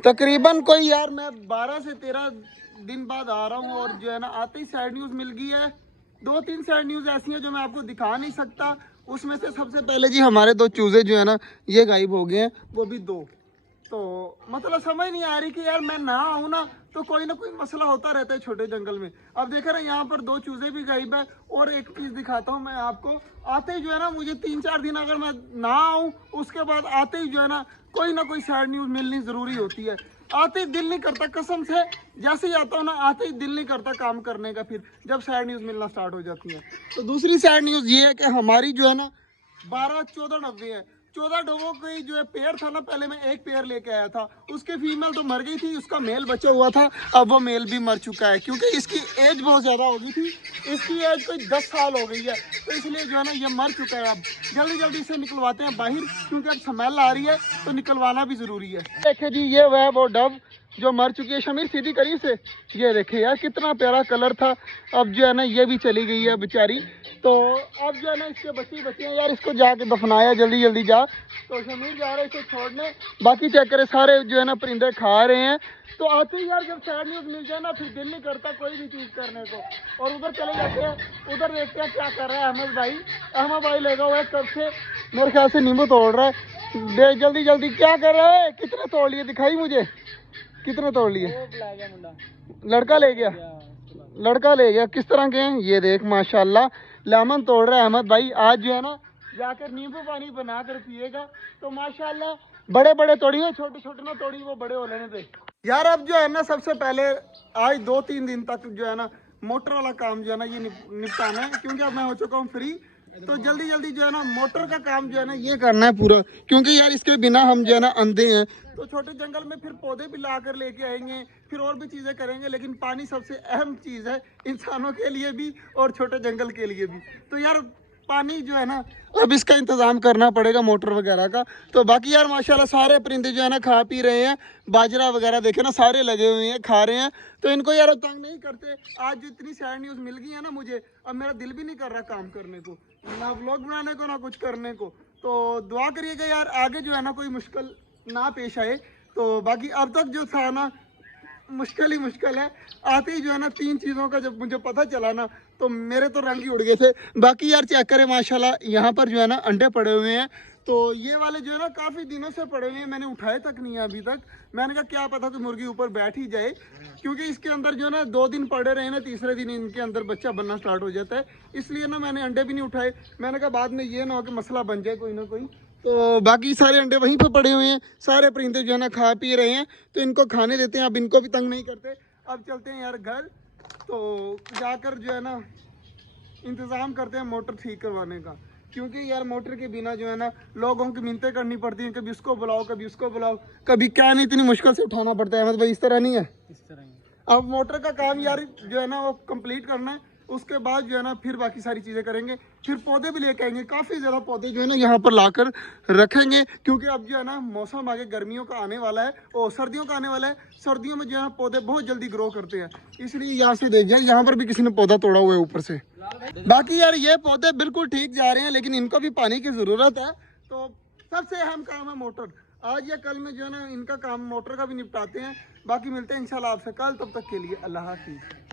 तकरीबन कोई यार मैं 12 से 13 दिन बाद आ रहा हूँ और जो है ना आते ही सैड न्यूज़ मिल गई है। 2-3 सैड न्यूज़ ऐसी हैं जो मैं आपको दिखा नहीं सकता। उसमें से सबसे पहले जी हमारे 2 चूजे जो है ना ये गायब हो गए हैं, वो भी 2। तो मतलब समझ नहीं आ रही कि यार मैं ना आऊँ ना तो कोई ना कोई मसला होता रहता है छोटे जंगल में। अब देखा ना यहाँ पर 2 चूजे भी गायब है। और एक चीज़ दिखाता हूँ मैं आपको, आते ही जो है ना मुझे 3-4 दिन अगर मैं ना आऊँ उसके बाद आते ही जो है ना कोई सैड न्यूज़ मिलनी ज़रूरी होती है। आते ही दिल नहीं करता कसम से, जैसे ही आता हूँ ना आते ही दिल नहीं करता काम करने का फिर जब सैड न्यूज़ मिलना स्टार्ट हो जाती है। तो दूसरी सैड न्यूज़ ये है कि हमारी जो है ना 12-14 डब्बे हैं। 14 डब्बों की जो है पेयर था ना, पहले मैं एक पेयर लेके आया था, उसकी फीमेल तो मर गई थी, उसका मेल बचा हुआ था। अब वो मेल भी मर चुका है क्योंकि इसकी एज बहुत ज़्यादा हो गई थी। इसकी एज कोई 10 साल हो गई है, तो इसलिए जो है ना ये मर चुका है। अब जल्दी जल्दी इसे निकलवाते हैं बाहर क्योंकि अब स्मेल आ रही है तो निकलवाना भी ज़रूरी है। देखिए जी ये वह वो डब जो मर चुकी है। शमीर सीधी करी से, ये देखिए यार कितना प्यारा कलर था। अब जो है ना ये भी चली गई है बेचारी। तो अब जो है ना इसके बच्चे हैं यार, इसको जाके दफनाया जल्दी जल्दी जा। तो शमीर जा रहे हैं इसे छोड़ने। बाकी चेक करे सारे जो है ना परिंदे खा रहे हैं। तो आते ही यार जब सैड न्यूज़ मिल जाए ना फिर दिल नहीं करता कोई भी चीज़ करने को। और उधर चले जाते हैं, उधर देखते हैं क्या कर रहा है अहमद भाई। अहमद भाई लगा हुआ है कब से, मेरे ख्याल से नींबू तोड़ रहा है। जल्दी जल्दी क्या कर रहा है, कितने तोड़ लिए दिखाई मुझे, कितने तोड़ लिए? लड़का ले गया, लड़का ले गया। किस तरह के हैं ये देख माशाल्लाह। लेमन तोड़ रहा है अहमद भाई। आज जो है ना जाकर नींबू पानी बना कर पिएगा तो माशाल्लाह। बड़े बड़े तोड़िए, छोटे छोटे ना तोड़ी, वो बड़े हो लेने दे यार। अब जो है ना सबसे पहले आज 2-3 दिन तक जो है ना मोटर वाला काम जो है ना ये निपटाना है क्योंकि अब मैं हो चुका हूँ फ्री। तो जल्दी जल्दी जो है ना मोटर का काम जो है ना ये करना है पूरा, क्योंकि यार इसके बिना हम जो है ना अंधे हैं। तो छोटे जंगल में फिर पौधे भी ला कर लेके आएंगे, फिर और भी चीज़ें करेंगे, लेकिन पानी सबसे अहम चीज़ है इंसानों के लिए भी और छोटे जंगल के लिए भी। तो यार पानी जो है ना अब इसका इंतज़ाम करना पड़ेगा मोटर वगैरह का। तो बाकी यार माशाल्लाह सारे परिंदे जो है ना खा पी रहे हैं। बाजरा वगैरह देखे ना सारे लगे हुए हैं, खा रहे हैं। तो इनको यार तंग नहीं करते। आज जो इतनी सैड न्यूज़ मिल गई है ना मुझे, अब मेरा दिल भी नहीं कर रहा काम करने को, ना व्लॉग बनाने को, ना कुछ करने को। तो दुआ करिएगा यार आगे जो है ना कोई मुश्किल ना पेश आए। तो बाकी अब तक जो था ना मुश्किल ही मुश्किल है। आते ही जो है ना 3 चीज़ों का जब मुझे पता चला ना तो मेरे तो रंग ही उड़ गए थे। बाकी यार चेक करें माशाल्लाह यहाँ पर जो है ना अंडे पड़े हुए हैं। तो ये वाले जो है ना काफ़ी दिनों से पड़े हुए हैं, मैंने उठाए तक नहीं है अभी तक। मैंने कहा क्या पता कि मुर्गी ऊपर बैठ ही जाए, क्योंकि इसके अंदर जो है ना 2 दिन पड़े रहे ना, तीसरे दिन इनके अंदर बच्चा बनना स्टार्ट हो जाता है। इसलिए ना मैंने अंडे भी नहीं उठाए। मैंने कहा बाद में ये ना हो कि मसला बन जाए कोई ना कोई। तो बाकी सारे अंडे वहीं पे पड़े हुए हैं। सारे परिंदे जो है ना खा पी रहे हैं, तो इनको खाने देते हैं। अब इनको भी तंग नहीं करते। अब चलते हैं यार घर, तो जाकर जो है ना इंतज़ाम करते हैं मोटर ठीक करवाने का, क्योंकि यार मोटर के बिना जो है ना लोगों की मिन्नतें करनी पड़ती हैं। कभी उसको बुलाओ, कभी उसको बुलाओ, कभी क्या नहीं इतनी मुश्किल से उठाना पड़ता है। मतलब भाई इस तरह नहीं है, इस तरह ही। अब मोटर का काम यार जो है ना वो कंप्लीट करना है। उसके बाद जो है ना फिर बाकी सारी चीज़ें करेंगे। फिर पौधे भी लेके आएंगे, काफ़ी ज़्यादा पौधे जो है ना यहाँ पर लाकर रखेंगे, क्योंकि अब जो है ना मौसम आगे गर्मियों का आने वाला है और सर्दियों का आने वाला है। सर्दियों में जो है ना पौधे बहुत जल्दी ग्रो करते हैं, इसलिए यहाँ से देखिए यहाँ पर भी किसी ने पौधा तोड़ा हुआ है ऊपर से। बाकी यार ये पौधे बिल्कुल ठीक जा रहे हैं, लेकिन इनको भी पानी की ज़रूरत है। तो सबसे अहम काम है मोटर। आज या कल में जो है ना इनका काम मोटर का भी निपटाते हैं। बाकी मिलते हैं इंशाल्लाह आपसे कल, तब तक के लिए अल्लाह हाफिज़।